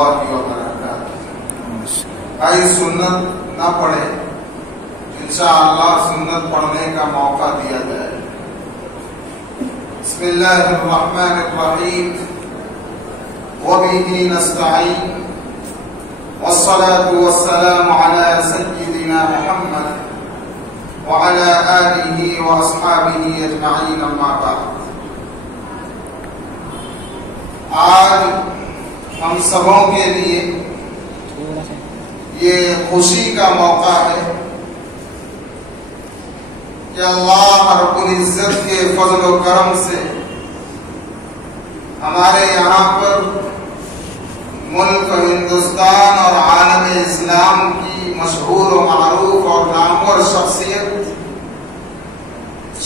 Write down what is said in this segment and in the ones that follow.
اللہ وبرکاتہ۔ بھائی سنت نہ پڑھے، انشاءاللہ سنت پڑھنے کا موقع دیا جائے۔ بسم اللہ الرحمن الرحیم، وبہ نستعین، والصلاة والسلام علی سیدنا محمد وعلی آلہ واصحابہ اجمعین، اما بعد۔ آج ہم سبوں کے لیے یہ خوشی کا موقع ہے کہ اللہ رب العزت کے فضل و کرم سے ہمارے یہاں پر ملک ہندوستان اور عالم اسلام کی مشہور و معروف اور نامور شخصیت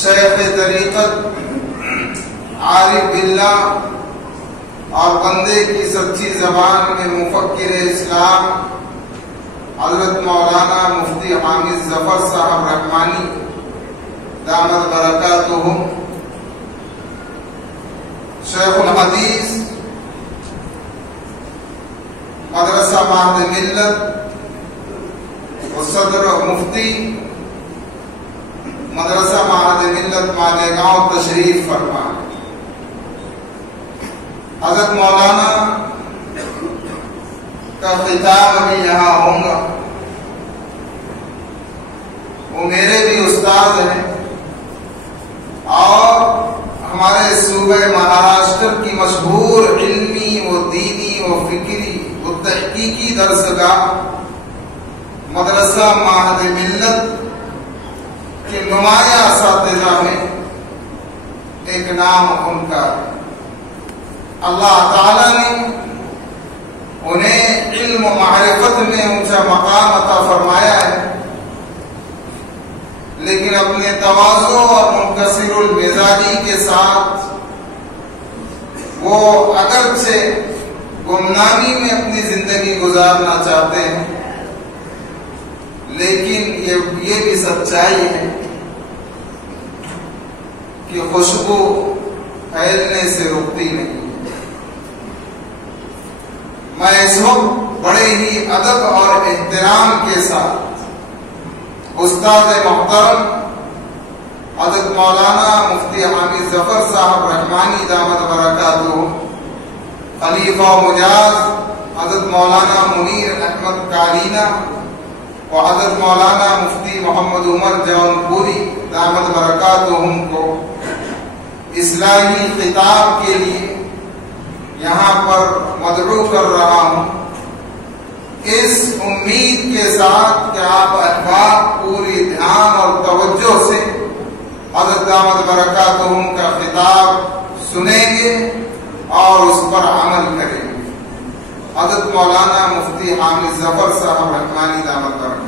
شیخ طریقت عارف باللہ اور بندے کی سچی زبان میں مفکر اسلام حضرت مولانا مفتی حامد ظفر صاحب رحمانی دامت برکاتہم، شیخ الحدیث مدرسہ مہد ملت و صدر مفتی مدرسہ مہد ملت مالیگاؤں تشریف فرما۔ حضرت مولانا کا خطاب ابھی یہاں ہوں گا، وہ میرے بھی استاد ہیں اور ہمارے صوبہ مہاراشٹر کی مشہور علمی و دینی و فکری و تحقیقی درسگاہ مدرسہ مہد ملت کے نمایاں اساتذہ میں ایک نام ان کا ہے۔ اللہ تعالی نے انہیں علم و معرفت میں اونچا مقام عطا فرمایا ہے، لیکن اپنے تواضع اور منکسر المزاجی کے ساتھ وہ اگرچہ گمنامی میں اپنی زندگی گزارنا چاہتے ہیں، لیکن یہ بھی سچائی ہے کہ خوشبو پھیلنے سے رکتی نہیں۔ میں اس وقت بڑے ہی ادب اور احترام کے ساتھ استاد محترم حضرت مولانا مفتی حامد ظفر صاحب رحمانی دامت برکاتہم، خلیفہ مجاز حضرت مولانا منیر احمد کالینہ و حضرت مولانا مفتی محمد عمر جون پوری دامت برکاتہم کو اصلاحی خطاب کے لیے یہاں پر مدعو کر رہا ہوں، اس امید کے ساتھ کہ آپ احباب پوری دھیان اور توجہ سے حضرت دامت برکاتہم کا خطاب سنیں گے اور اس پر عمل کریں گے۔ حضرت مولانا مفتی حامد ظفر صاحب رحمانی دامت برکاتہم۔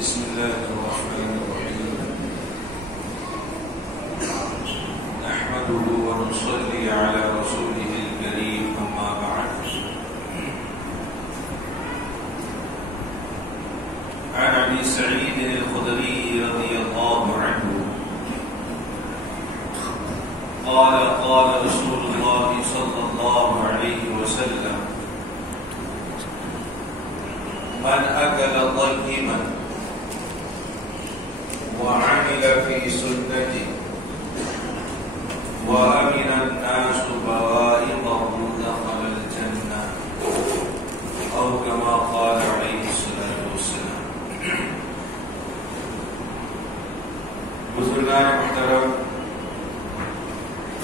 بسم الله الرحمن الرحيم، نحمده ونصلي على رسوله الكريم، أما بعد، عن أبي سعيد الخدري رضي الله عنه قال قال رسول الله صلى الله عليه وسلم: من أكل طيبا وعمل في سنتي وأمن الناس بوائقه دخل الجنة، أو كما قال عليه الصلاة والسلام۔ بزرگان محترم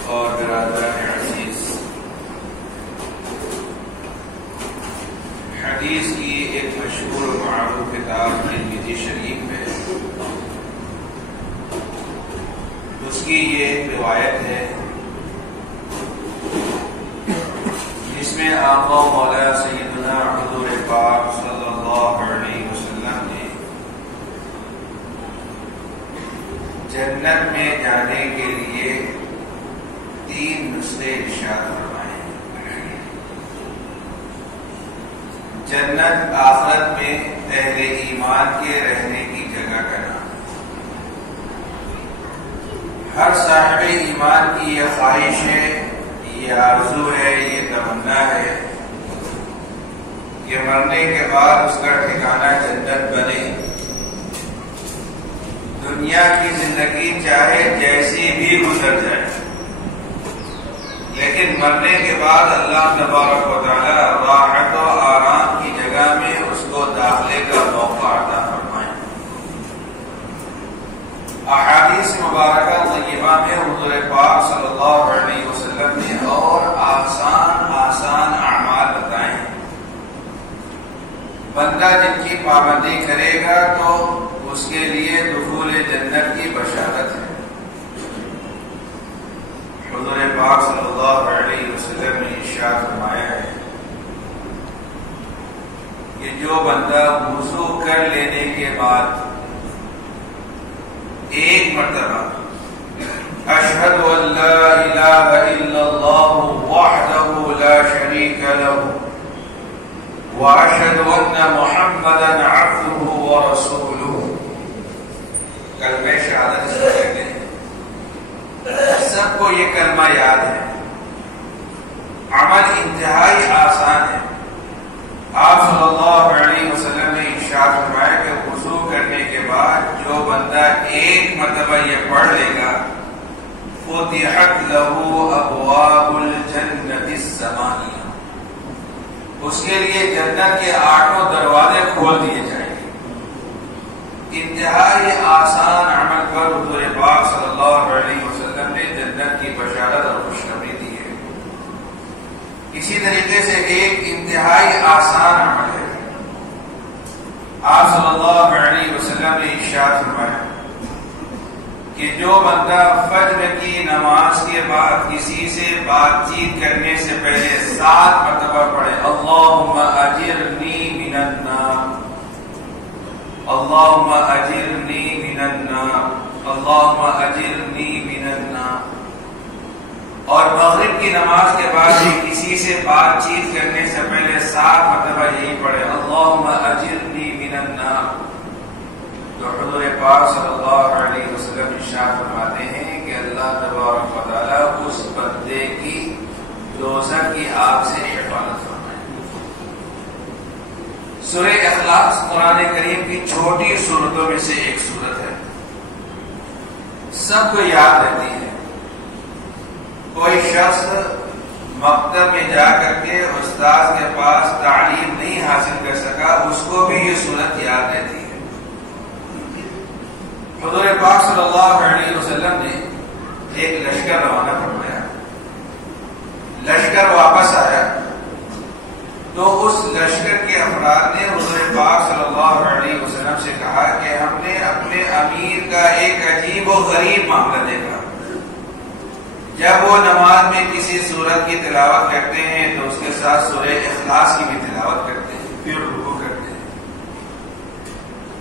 اور برادران عزیز، حدیث کی ایک مشہور و معروف کتاب ترمذی شریف ہے، اس کی یہ ایک روایت ہے جس میں آقا مولا سیدنا حضور پاک صلی اللہ علیہ وسلم نے جنت میں جانے کے لیے 3 نسخے ارشاد فرمائے. جنت آخرت میں اہل ایمان کے رہنے کی جگہ کا نام. ہر صاحب ایمان کی یہ خواہش ہے، یہ آرزو ہے، یہ تمنا ہے کہ مرنے کے بعد اس کا ٹھکانہ جنت بنے. دنیا کی زندگی چاہے جیسی بھی گزر جائے، لیکن مرنے کے بعد اللہ تبارک و تعالی راحت و آرام کی جگہ میں اس کو داخلے کا موقع عطا فرمائے. احادیث مبارکہ طیبہ میں حضور پاک صلی اللہ علیہ وسلم نے اور آسان اعمال بتائے ہیں. بندہ جن کی پابندی کرے گا تو اس کے لیے دخول جنت کی بشارت ہے. حضور پاک صلی اللہ علیہ وسلم نے ارشاد فرمایا ہے کہ جو بندہ وضو کر لینے کے بعد ایک مرتبہ اشہد ان لا الہ الا اللہ وحدہ لا شریک لہ واشہد ان محمدا عبدہ ورسولہ، کلمہ شہادت سے کہتے ہیں. سب کو یہ کلمہ یاد ہے. عمل انتہائی آسان ہے. آپ صلی اللہ علیہ وسلم نے ارشاد فرمایا کہ وضو کرنے کے بعد جو بندہ ایک مرتبہ یہ پڑھ لے گا فتحت لہ ابواب الجنت الثمانیہ، اس کے لیے جنت کے 8 دروازے کھول دیے جائیں گے. انتہائی آسان عمل پر حضور پاک صلی اللہ علیہ وسلم نے جنت کی بشارت اور خوشخبری دی ہے. اسی طریقے سے ایک انتہائی آسان عمل ہے. آپ صلی اللہ علیہ وسلم نے ارشاد فرمایا کہ جو بندہ فجر کی نماز کے بعد کسی سے بات چیت کرنے سے پہلے 7 مرتبہ پڑھے اللہم اجرنی من النار، اللہم اجرنی من النار، اللہم اجرنی من النار، اور مغرب کی نماز کے بعد کسی سے بات چیت کرنے سے پہلے 7 مرتبہ یہی پڑھے اللہم اجرنی من النار، تو حضور پاک صلی اللہ علیہ وسلم ارشاد فرماتے ہیں کہ اللہ تبارک و تعالی اس بندے کی دوزخ کی آگ سے حفاظت فرمائے. سورہ اخلاص قرآن کریم کی چھوٹی سورتوں میں سے ایک سورت ہے. سب کو یاد رہتی ہے. کوئی شخص مکتب میں جا کر کے استاد کے پاس تعلیم نہیں حاصل کر سکا، اس کو بھی یہ سورت یاد رہتی ہے. حضور پاک صلی اللہ علیہ وسلم نے ایک لشکر روانہ فرمایا. لشکر واپس آیا تو اس لشکر کے افراد نے حضور پاک صلی اللہ علیہ وسلم سے کہا کہ ہم نے اپنے امیر کا ایک عجیب و غریب معاملہ دیکھا. جب وہ نماز میں کسی سورت کی تلاوت کرتے ہیں تو اس کے ساتھ سورہ اخلاص کی بھی تلاوت کرتے ہیں، پھر رکوع کرتے ہیں.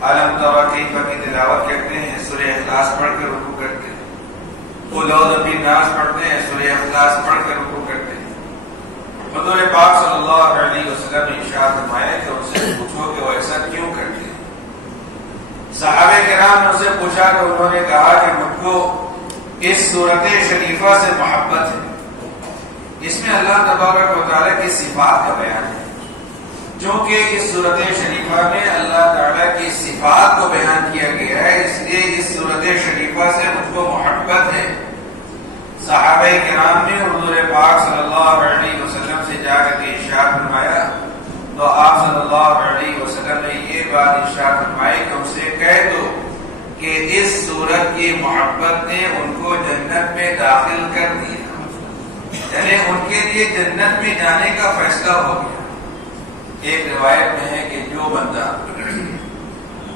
علم تری کیف کی تلاوت کرتے ہیں، سورہ اخلاص پڑھ کر رکوع کرتے ہیں. قل اعوذ بالناس پڑھتے ہیں، سورہ اخلاص پڑھ کر رکوع کرتے ہیں. حضور پاک صلی اللہ علیہ وسلم نے ارشاد فرمایا کہ ان سے پوچھو کہ وہ ایسا کیوں کرتے ہیں. صحابہ کرام نے ان سے پوچھا تو انہوں نے کہا کہ مجھ کو اس صورت شریفہ سے محبت ہے. اس میں اللہ تبارک و تعالیٰ کی صفات کا بیان ہے. چونکہ اس صورت شریفہ میں اللہ تعالیٰ کی صفات کو بیان کیا گیا ہے، اس لیے اس صورت شریفہ سے مجھ کو محبت ہے. صحابہ کرام نے حضور پاک صلی اللہ علیہ وسلم سے جا کر کے ارشاد فرمایا تو آپ صلی اللہ علیہ وسلم نے یہ بات ارشاد فرمائی کہ ان سے کہہ دو کہ اس صورت کی محبت نے ان کو جنت میں داخل کر دیا، یعنی ان کے لیے جنت میں جانے کا فیصلہ ہو گیا. ایک روایت میں ہے کہ جو بندہ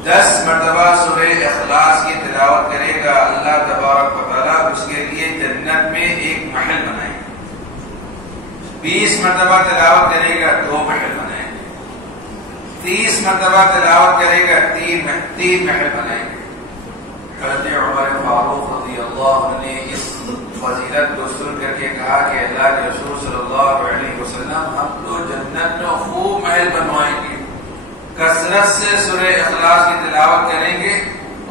10 مرتبہ سورہ اخلاص کی تلاوت کرے گا اللہ تبارک و تعالیٰ اس کے لیے جنت میں ایک محل بنائے گا. 20 مرتبہ تلاوت کرے گا 2 محل بنائے گا. 30 مرتبہ تلاوت کرے گا 3 محل بنائے گا. حضرت عمر فاروق رضی اللہ عنہ نے اس فضیلت کو سن کر کے کہا کہ اللہ کے رسول صلی اللہ علیہ وسلم ہم تو جنت میں خوب محل بنوائیں گے، کثرت سے سورہ اخلاص کی تلاوت کریں گے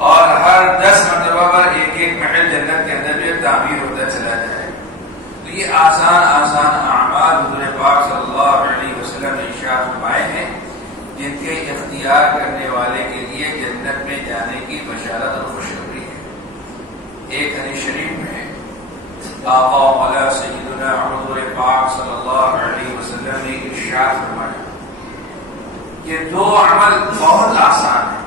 اور ہر 10 مرتبہ پر ایک ایک محل جنت کے اندر بھی تعمیر ہوتا چلا جائے۔ تو یہ آسان آسان اعمال حضور پاک صلی اللہ علیہ وسلم نے ارشاد فرمائے ہیں جن کے اختیار کرنے والے کے لیے جنت میں جانے کی بشارت اور خوشخبری ہے۔ ایک حدیث شریف میں آقا مولا سیدنا حضور پاک صلی اللہ علیہ وسلم نے ارشاد فرمایا کہ 2 عمل بہت آسان ہیں،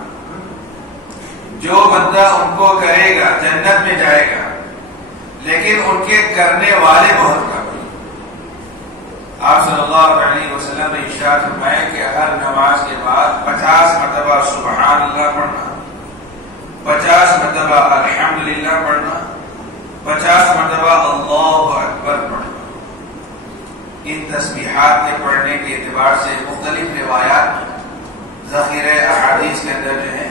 جو بندہ ان کو کرے گا جنت میں جائے گا، لیکن ان کے کرنے والے بہت کم ہیں۔ آپ صلی اللہ علیہ وسلم نے ارشاد فرمایا کہ ہر نماز کے بعد 50 مرتبہ سبحان اللہ پڑھنا، 50 مرتبہ الحمدللہ پڑھنا، 50 مرتبہ اللہ اکبر پڑھنا۔ ان تسبیحات کے پڑھنے کے اعتبار سے مختلف روایات ذخیرہ احادیث کے اندر جو ہیں،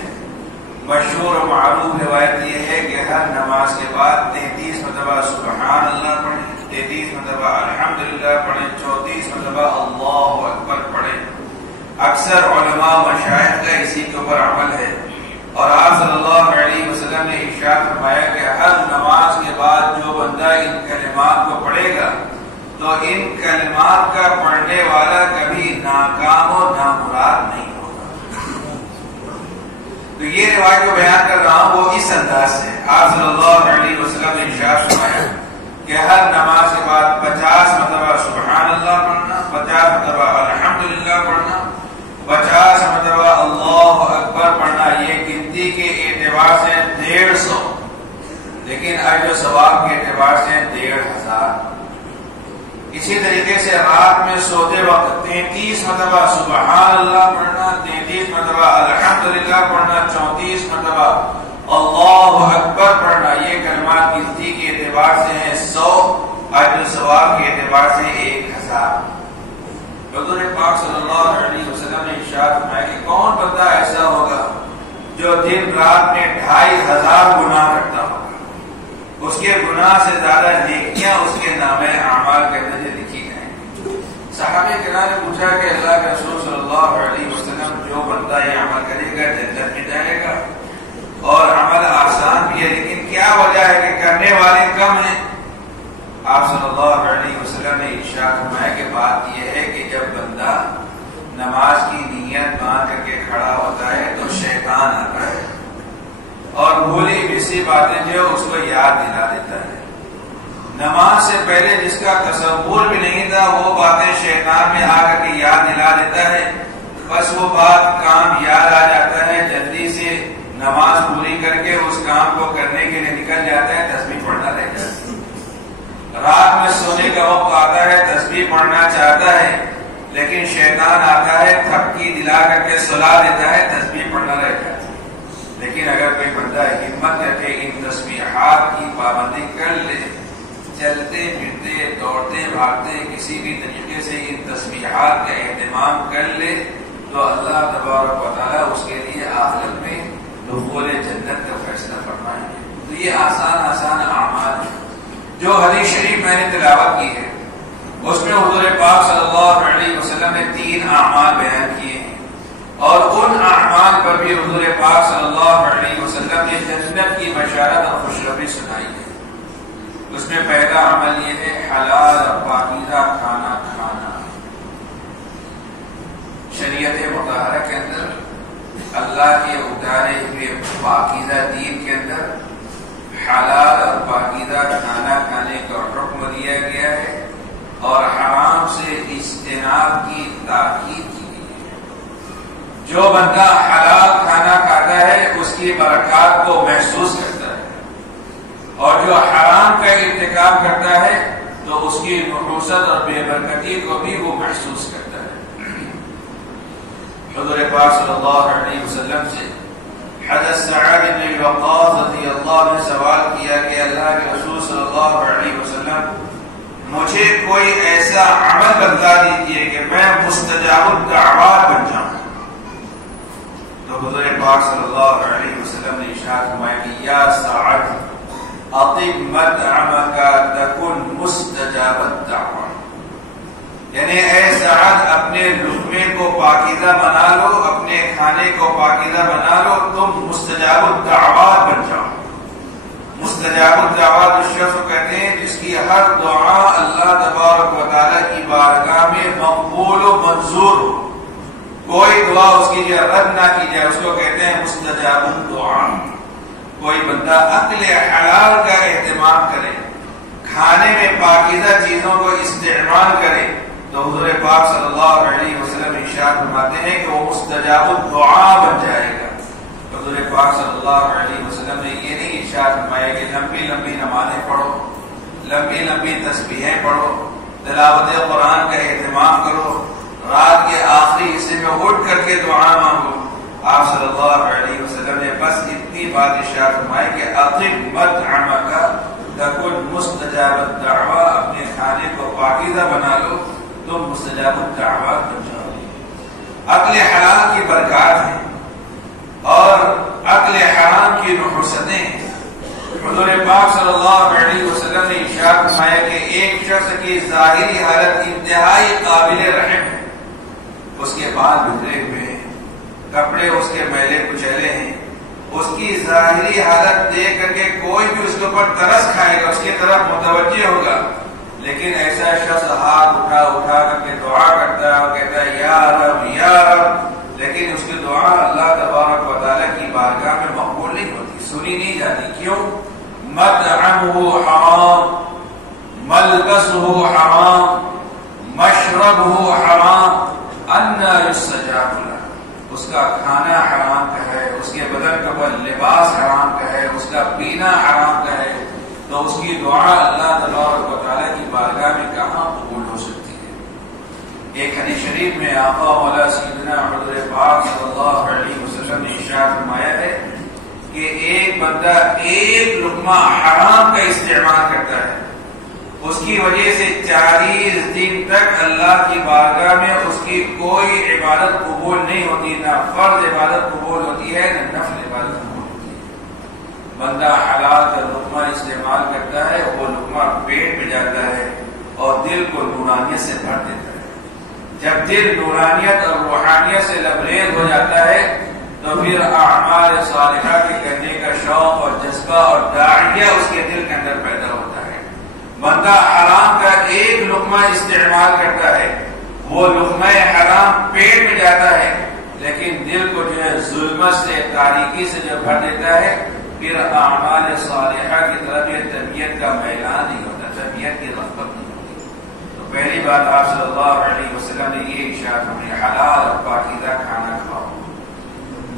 مشہور و معروف روایت یہ ہے کہ ہر نماز کے بعد 33 مرتبہ سبحان اللہ پڑھیں، 33 مرتبہ الحمدللہ پڑھیں، 34 مرتبہ اللہ اکبر پڑھیں۔ اکثر علماء مشائخ کا اسی کے اوپر عمل ہے، اور آپ صلی اللہ علیہ وسلم نے ارشاد فرمایا کہ ہر نماز کے بعد جو بندہ ان کلمات کو پڑھے گا تو ان کلمات کا پڑھنے والا کبھی ناکام و نامراد نہیں ہوگا۔ تو یہ روایت جو بیان کر رہا ہوں وہ اس انداز سے آپ صلی اللہ علیہ وسلم نے ارشاد فرمایا کہ ہر نماز کے بعد 50 مرتبہ سبحان اللہ پڑھنا، 50 مرتبہ الحمدللہ پڑھنا، 50 مرتبہ اللہ اکبر پڑھنا۔ یہ گنتی کے اعتبار سے 150، لیکن اجر و ثواب کے اعتبار سے 1500۔ اسی طریقے سے رات میں سوتے وقت 33 مرتبہ سبحان اللہ پڑھنا، 33 مرتبہ الحمدللہ پڑھنا، 34 مرتبہ اللہ اکبر پڑھنا۔ یہ کلمات گنتی کے اعتبار سے ہیں 100، اجر و ثواب کے اعتبار سے 1000۔ حضور پاک صلی اللہ علیہ وسلم نے ارشاد فرمایا کہ کون بندہ ایسا ہوگا جو دن رات میں 2500 گناہ کرتا ہوگا، اس کے گناہ سے زیادہ نیکیاں اس کے نامہ اعمال کے اندر لکھی جائیں۔ صحابہ کرام نے پوچھا کہ اللہ کے رسول صلی اللہ علیہ وسلم جو بندہ یہ عمل کرے گا جنت میں جائے گا، اور عمل آسان بھی ہے، لیکن کیا وجہ ہے کہ کرنے والے کم ہیں؟ آپ صلی اللہ علیہ وسلم نے ارشاد فرمایا کہ بات یہ ہے کہ جب بندہ نماز کی نیت باندھ کر کے کھڑا ہوتا ہے تو شیطان آتا ہے اور بھولی بھیسی باتیں جو اس کو یاد دلا دیتا ہے۔ نماز سے پہلے جس کا تصور بھی نہیں تھا وہ باتیں شیطان میں آ کر کے یاد دلا دیتا ہے، بس وہ بات کام یاد آ جاتا ہے، جلدی سے نماز پوری کر کے اس کام کو کرنے کے لیے نکل جاتا ہے، تسبیح پڑھنا رہ جاتا ہے۔ رات میں سونے کا وقت آتا ہے، تسبیح پڑھنا چاہتا ہے، لیکن شیطان آتا ہے تھپکی دلا کر کے سلا دیتا ہے، تسبیح پڑھنا رہ جاتا ہے۔ لیکن اگر کوئی بندہ ہمت کر کے ان تسبیحات کی پابندی کر لے، چلتے پھرتے دوڑتے بھاگتے کسی بھی طریقے سے ان تسبیحات کا اہتمام کر لے تو اللہ تبارک و تعالیٰ اس کے لیے آخرت میں دخول جنت کا فیصلہ فرمائیں گے۔ تو یہ آسان آسان اعمال ہیں۔ جو حدیث شریف میں نے تلاوت کی ہے اس میں حضور پاک صلی اللہ علیہ وسلم نے 3 اعمال بیان کیے ہیں، اور ان اعمال پر بھی حضور پاک صلی اللہ علیہ وسلم نے جنت کی بشارت اور خوشخبری سنائی ہے۔ اس میں پہلا عمل یہ ہے حلال اور پاکیزہ کھانا کھانا۔ شریعت مطہرہ کے اندر اللہ کے اتارے ہوئے پاکیزہ دین کے اندر حلال اور پاکیزہ کھانا کھانے کا حکم دیا گیا ہے، اور حرام سے اجتناب کی تاکید کی گئی ہے۔ جو بندہ حلال کھانا کھاتا ہے اس کی برکات کو محسوس کرتا ہے، اور جو حرام کا ارتکاب کرتا ہے تو اس کی نحوست اور بے برکتی کو بھی وہ محسوس کرتا ہے۔ حضور پاک صلی اللہ علیہ وسلم سے حضرت سعد بن وقاص رضی اللہ عنہ نے سوال کیا کہ اللہ کے رسول صلی اللہ علیہ وسلم مجھے کوئی ایسا عمل بتلا دیجیے کہ میں مستجاب الدعوات بن جاؤں۔ تو حضور پاک صلی اللہ علیہ وسلم نے ارشاد فرمایا کہ یا سعد اطب مطعمک تکن مستجاب الدعوہ، یعنی اے سعد اپنے لقمے کو پاکیزہ بنا لو، اپنے کھانے کو پاکیزہ بنا لو، تم مستجاب الدعوات بن جاؤ۔ مستجاب الدعوات اس شخص کو کہتے ہیں جس کی ہر دعا اللہ تبارک و تعالیٰ کی بارگاہ میں مقبول و منظور ہو، کوئی دعا اس کی جو رد نہ کی جائے، اس کو کہتے ہیں مستجاب الدعا۔ کوئی بندہ عقل حلال کا اہتمام کرے، کھانے میں پاکیزہ چیزوں کو استعمال کرے، تو حضور پاک صلی اللہ علیہ وسلم ارشاد فرماتے ہیں کہ وہ مستجاب الدعا بن جائے گا۔ حضور پاک صلی اللہ علیہ وسلم نے یہ نہیں ارشاد فرمایا کہ لمبی لمبی نمازیں پڑھو، لمبی لمبی تسبیحیں پڑھو، تلاوت قرآن کا اہتمام کرو، رات کے آخری حصے میں اٹھ کر کے دعا مانگو۔ آپ صلی اللہ علیہ وسلم نے بس اتنی بات ارشاد فرمائی کہ اطب مطعمک تکن مستجاب الدعوہ، اپنے کھانے کو پاکیزہ بنا لو، تم مستجاب الدعوات بن جاؤ۔ عقل حلال کی برکات ہیں اور عقل حرام کی نحوستیں ہیں۔ حضور پاک صلی اللہ علیہ وسلم نے ارشاد فرمایا کہ ایک شخص کی ظاہری حالت انتہائی قابل رحم ہے، اس کے بال بکھرے ہوئے ہیں، کپڑے اس کے میلے کچیلے ہیں، اس کی ظاہری حالت دیکھ کر کے کوئی بھی اس کے اوپر ترس کھائے گا، اس کی طرف متوجہ ہوگا، لیکن ایسا شخص ہاتھ اٹھا اٹھا کر کے دعا کرتا ہے اور کہتا ہے یا رب یا رب، لیکن اس کی دعا اللہ تبارک و تعالیٰ کی بارگاہ میں مقبول نہیں ہوتی، سنی نہیں جاتی۔ کیوں؟ مطعمہ حرام، ملبسہ حرام، مشربہ حرام، انا یستجاب لہ، اس کا کھانا حرام کا ہے، اس کے بدن کا لباس حرام کا ہے، اس کا پینا حرام کا ہے، تو اس کی دعا اللہ تبارک و تعالیٰ کی بارگاہ میں کہاں قبول ہو سکتی ہے؟ ایک حدیث شریف میں آقا مولا سیدنا حضور پاک صلی اللہ علیہ وسلم نے ارشاد فرمایا ہے کہ ایک بندہ ایک لقمہ حرام کا استعمال کرتا ہے، اس کی وجہ سے 40 دن تک اللہ کی بارگاہ میں اس کی کوئی عبادت قبول نہیں ہوتی، نہ فرض عبادت قبول ہوتی ہے نہ نفل عبادت قبول ہوتی ہے۔ بندہ حلال کا لقمہ استعمال کرتا ہے، وہ لقمہ پیٹ میں جاتا ہے اور دل کو نورانیت سے بھر دیتا ہے۔ جب دل نورانیت اور روحانیت سے لبریز ہو جاتا ہے تو پھر اعمال صالحہ کے کرنے کا شوق اور جذبہ اور داعیہ اس کے دل کے اندر پیدا ہوتا ہے۔ بندہ حرام کا ایک لقمہ استعمال کرتا ہے، وہ لقمہ حرام پیٹ میں جاتا ہے، لیکن دل کو جو ہے ظلمت سے تاریکی سے جو بھر دیتا ہے، پھر اعمال صالحہ کی طرف یہ طبیعت کا میلان نہیں ہوتا، طبیعت کی رغبت نہیں ہوتی۔ تو پہلی بات آپ صلی اللہ علیہ وسلم نے یہ ارشاد فرمایا حلال اور پاکیزہ کھانا کھاؤ۔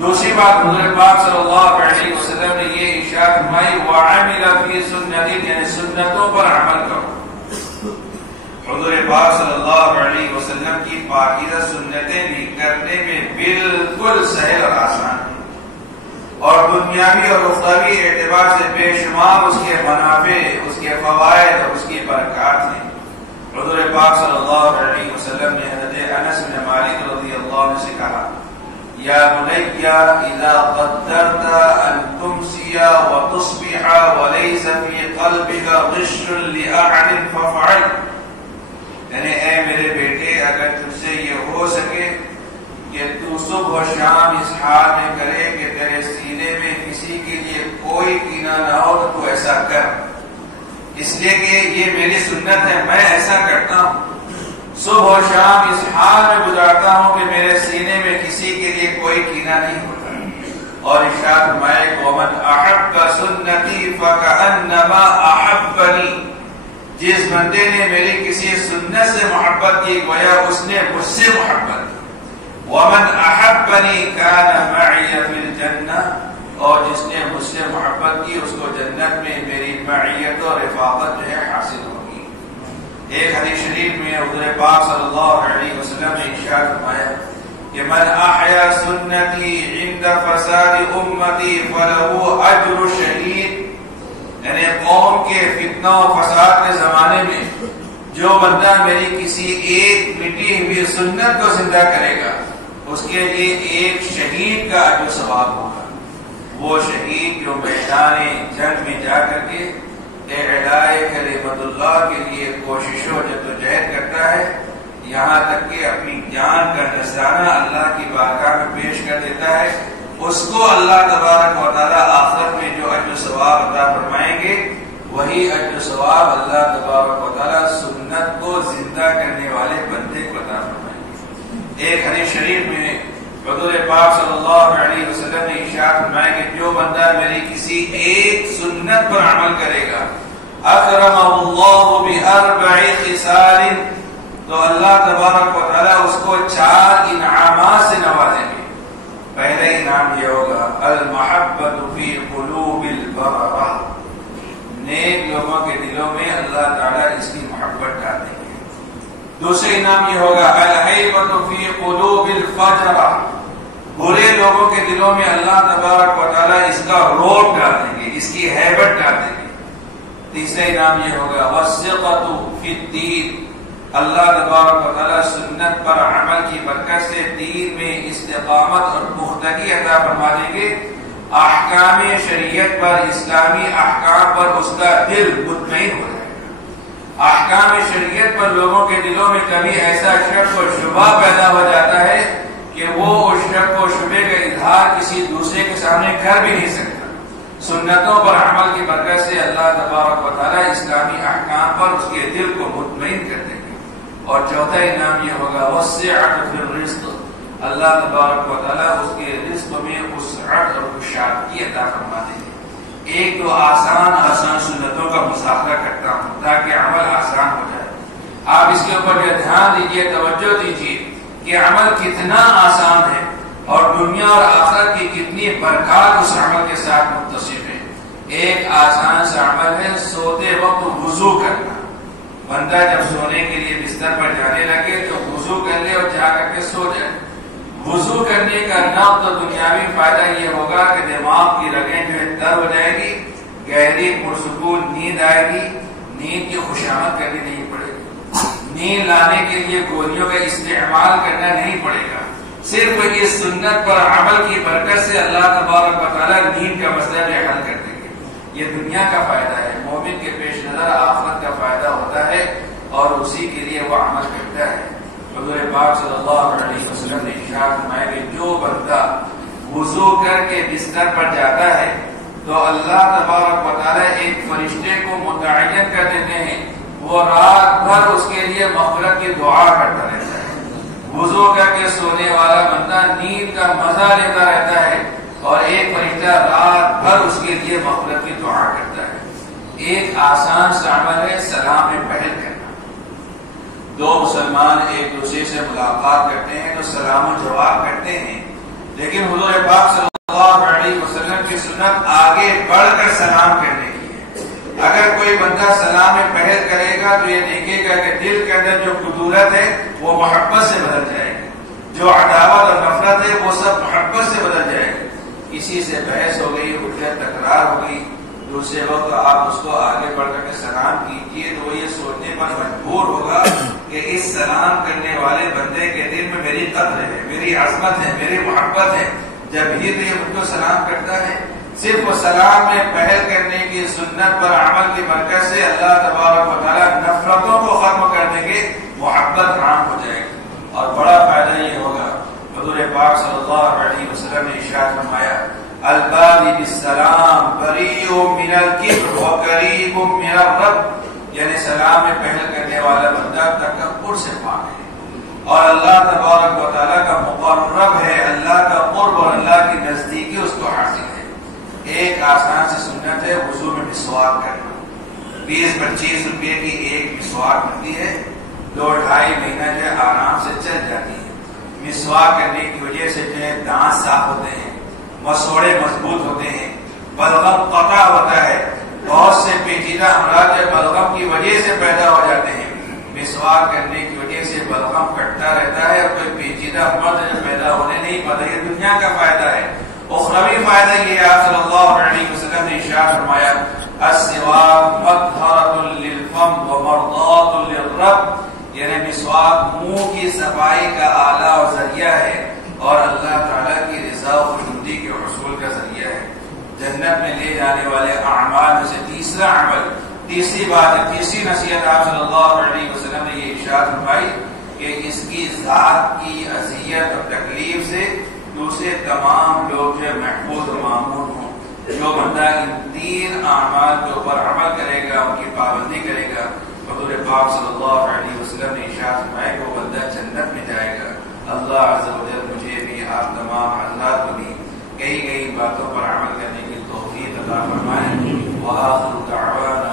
دوسری بات حضور پاک صلی اللہ علیہ وسلم نے یہ ارشاد فرمائی وعمل فی سنتی، یعنی سنتوں پر عمل کرو۔ حضور پاک صلی اللہ علیہ وسلم کی پاکیزہ سنتیں بھی کرنے میں بالکل سہل اور آسان ہے، اور دنیاوی اور اخروی اعتبار سے بے شمار اس کے منافع، اس کے فوائد اور اس کی برکات ہیں۔ حضور پاک صلی اللہ علیہ وسلم نے حضرت انس بن مالک رضی اللہ عنہ سے کہا یا بنی اذا قدرت ان تمسی وتصبح وليس في قلبك غش لاحد فافعل، یعنی اے میرے بیٹے اگر تجھ سے یہ ہو سکے کہ تو صبح و شام اس حال میں کرے کہ تیرے سینے میں کسی کے لیے کوئی کینہ نہ ہو تو ایسا کر، اس لیے کہ یہ میری سنت ہے، میں ایسا کرتا ہوں، صبح و شام اس حال میں گزارتا ہوں کہ میرے سینے میں کسی کے لیے کوئی کینہ نہیں ہوتا۔ اور ارشاد فرمایا کہ ومن احب سنتی فکأنما احبنی، جس بندے نے میری کسی سنت سے محبت کی گویا اس نے مجھ سے محبت کی۔ ومن احبنی کان معی فی الجنہ، اور جس نے مجھ سے محبت کی اس کو جنت میں میری معیت اور رفاقت جو ہے حاصل ہوگی۔ ایک حدیث شریف میں حضور پاک صلی اللہ علیہ وسلم نے ارشاد فرمایا کہ من احیا سنتی عند فساد امتی فلہ اجر شہید، یعنی قوم کے فتنہ و فساد کے زمانے میں جو بندہ میری کسی ایک مٹی ہوئی سنت کو زندہ کرے گا اس کے لیے ایک شہید کا اجر ثواب ہوگا۔ وہ شہید جو میدان جنگ میں جا کر کے اعلاء کلمت اللہ کے لیے کوشش و جدوجہد کرتا ہے، یہاں تک کہ اپنی جان کا نذرانہ اللہ کی بارگاہ میں پیش کر دیتا ہے، اس کو اللہ تبارک و تعالیٰ آخرت میں جو اجر و ثواب عطا فرمائیں گے، وہی اجر و ثواب اللہ تبارک و تعالیٰ سنت کو زندہ کرنے والے بندے کو عطا فرمائیں گے۔ ایک حدیث شریف میں حضور پاک صلی اللہ علیہ وسلم نے ارشاد فرمایا کہ جو بندہ میری کسی ایک سنت پر عمل کرے گا، اکرمہ اللہ باربع خصال، تو اللہ تبارک و تعالیٰ اس کو 4 انعامات سے نوازیں گے۔ پہلا انعام یہ ہوگا المحبت فی قلوب البررہ، نیک لوگوں کے دلوں میں اللہ تعالیٰ اس کی محبت ڈال دیں گے۔ دوسرا انعام یہ ہوگا الہیبۃ فی قلوب الفجرہ، برے لوگوں کے دلوں میں اللہ تبارک و تعالیٰ اس کا رعب ڈال دیں گے، اس کی ہیبت ڈال دیں گے۔ تیسرا انعام یہ ہوگا والثقۃ فی الدین، اللہ تبارک و تعالیٰ سنت پر عمل کی برکت سے دین میں استقامت اور پختگی عطا فرما دیں گے، احکام شریعت پر، اسلامی احکام پر اس کا دل مطمئن ہو جائے گا۔ احکام شریعت پر لوگوں کے دلوں میں کبھی ایسا شک و شبہ پیدا ہو جاتا ہے کہ وہ اس شک و شبے کا اظہار کسی دوسرے کے سامنے کر بھی نہیں سکتا۔ سنتوں پر عمل کی برکت سے اللہ تبارک و تعالیٰ اسلامی احکام پر اس کے دل کو مطمئن کر دیں گے۔ اور چوتھا انعام یہ ہوگا وسعت فی الرزق، اللہ تبارک و تعالیٰ اس کے رزق میں وسعت اور کشادگی عطا فرما دیں گے۔ ایک تو آسان سنتوں کا مذاکرہ کرتا ہوں تاکہ عمل آسان ہو جائے۔ آپ اس کے اوپر جو دھیان دیجیے، توجہ دیجیے کہ عمل کتنا آسان ہے اور دنیا اور آخرت کی کتنی برکات اس عمل کے ساتھ متصف ہے۔ ایک آسان سا عمل ہے سوتے وقت وضو کرنا۔ بندہ جب سونے کے لیے بستر پر جانے لگے تو وضو کر لے اور جا کر کے سو جائے۔ وضو کرنے کا نہ تو دنیاوی فائدہ یہ ہوگا کہ دماغ کی رگیں جو ہے تر ہو جائے گی، گہری پرسکون نیند آئے گی، نیند کی خوشامد کرنی نہیں پڑے گی، نیند لانے کے لیے گولیوں کا استعمال کرنا نہیں پڑے گا۔ صرف اس سنت پر عمل کی برکت سے اللہ تبارک و تعالیٰ نیند کا مسئلہ جو حل کر دیں گے۔ یہ دنیا کا فائدہ ہے، مومن کے پیش نظر آخرت کا فائدہ ہوتا ہے اور اسی کے لیے وہ عمل کرتا ہے۔ حضور پاک صلی اللہ علیہ وسلم نے ارشاد فرمایا کہ جو بندہ وضو کر کے بستر پر جاتا ہے تو اللہ تبارک و تعالیٰ ایک فرشتے کو متعین کر دیتے ہیں، وہ رات بھر اس کے لیے مغفرت کی دعا کرتا رہتا ہے۔ وضو کر کے سونے والا بندہ نیند کا مزہ لیتا رہتا ہے اور ایک فرشتہ رات بھر اس کے لیے مغفرت کی دعا کرتا ہے۔ ایک آسان سا عمل ہے سلام پہل کرنا۔ دو مسلمان ایک دوسرے سے ملاقات کرتے ہیں تو سلام و جواب کرتے ہیں، لیکن حضور پاک صلی اللہ علیہ وسلم کی سنت آگے بڑھ کر سلام کرنے کی ہے۔ اگر کوئی بندہ سلام پہل کرے گا تو یہ دیکھے گا کہ دل کے اندر جو قدورت ہے وہ محبت سے بدل جائے گی، جو عداوت اور نفرت ہے وہ سب محبت سے بدل جائے گی۔ کسی سے بحث ہو گئی، حجت تکرار ہو گئی، دوسرے وقت آپ اس کو آگے بڑھ کر کے سلام کیجیے تو وہ یہ سوچنے پر مجبور ہوگا کہ اس سلام کرنے والے بندے کے دل میں میری قدر ہے، میری عظمت ہے، میری محبت ہے، جب ہی تو یہ مجھ کو سلام کرتا ہے۔ صرف وہ سلام میں پہل کرنے کی سنت پر عمل کی برکت سے اللہ تبارک و تعالیٰ نفرتوں کو ختم کر دیں گے، محبت عام ہو جائے گی۔ اور بڑا فائدہ یہ ہوگا، حضور پاک صلی اللہ علیہ وسلم نے ارشاد فرمایا البادی بالسلام بریء من الکبر وقریب من الرب، یعنی سلام میں پہل کرنے والا بندہ تکبر سے پاک ہے اور اللہ تبارک و تعالیٰ کا مقرب ہے، اللہ کا قرب اور اللہ کی نزدیکی اس کو حاصل ہے۔ ایک آسان سی سنت ہے وضو میں مسواک کرنا۔ 20-25 روپے کی ایک مسواک ملتی ہے، 2-2.5 مہینہ جو ہے آرام سے چل جاتی ہے۔ مسواک کرنے کی وجہ سے جو ہے دانت صاف ہوتے ہیں، مسوڑے مضبوط ہوتے ہیں، بلغم قطع ہوتا ہے، بہت سے پیچیدہ امراض بلغم کی وجہ سے پیدا ہو جاتے ہیں۔ مسواک کرنے کی وجہ سے بلغم کٹتا رہتا ہے اور کوئی پیچیدہ مرض پیدا ہونے نہیں پاتا۔ یہ دنیا کا فائدہ ہے۔ اخروی فائدہ یہ ہے، آپ صلی اللہ علیہ وسلم نے ارشاد فرمایا السواک مطہرۃ للفم ومرضاۃ للرب، یعنی مسواک منہ کی صفائی کا آلہ اور ذریعہ ہے اور اللہ تعالیٰ کی رضا و خوشنودی کے حصول کا ذریعہ ہے۔ جنت میں لے جانے والے اعمال میں سے تیسرا عمل تیسری بات، تیسری نصیحت آپ صلی اللہ علیہ وسلم نے یہ ارشاد فرمائی کہ اس کی ذات کی اذیت اور تکلیف سے دوسرے تمام لوگ جو محفوظ و معمول ہوں۔ جو بندہ ان تین اعمال کے اوپر عمل کرے گا، ان کی پابندی کرے گا، حضور پاک صلی اللہ علیہ وسلم نے ارشاد فرمایا کہ وہ بندہ جنت میں جائے گا۔ اللہ عز و جل مجھے بھی، آپ تمام حضرات کو بھی کئی باتوں پر عمل کرنے کی توفیق عطا فرمائے۔ وآخر دعوانا